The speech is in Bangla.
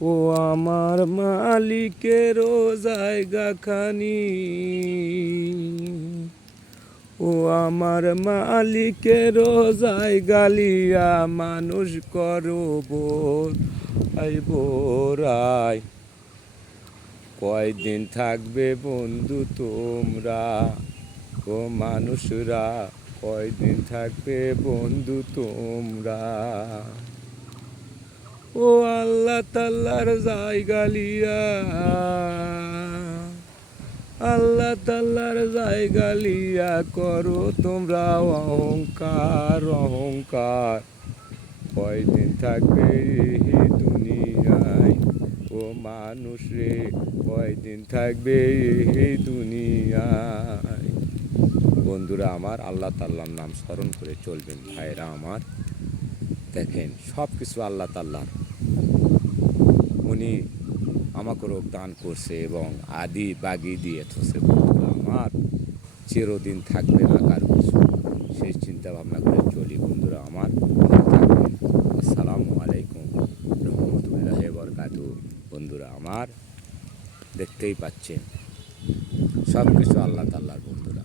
ও আমার মালিকেরও জায়গা খানি, ও আমার মালিকেরও জায়গা লিয়া মানুষ করো বোরাই। কয়দিন থাকবে বন্ধু তোমরা, ও মানুষরা কয়দিন থাকবে বন্ধু তোমরা। ও আল্লাহ তাল্লার জায়গা লিয়া, আল্লাহ তাল্লার জায়গা লিয়া করো তোমরা অহংকার অহংকার। কয়দিন থাকবে এই দুনিয়ায়, ও মানুষ রে কয়দিন থাকবে এই দুনিয়ায়। বন্ধুরা আমার, আল্লাহ তাল্লার নাম স্মরণ করে চলবেন ভাইরা আমার। দেখেন সব কিছু আল্লাহ তাল্লার, উনি আমাকে রোগ দান করছে এবং আদি বাগি দিয়ে থসে। বন্ধুরা আমার, চিরদিন থাকবে না কারো কিছু, সেই চিন্তা ভাবনা করে চলি। বন্ধুরা আমার, ভালো থাকবেন। আসসালামু আলাইকুম রহমতুল্লাহ বরকাতু। বন্ধুরা আমার, দেখতেই পাচ্ছেন সব কিছু আল্লাহ তাল্লার। বন্ধুরা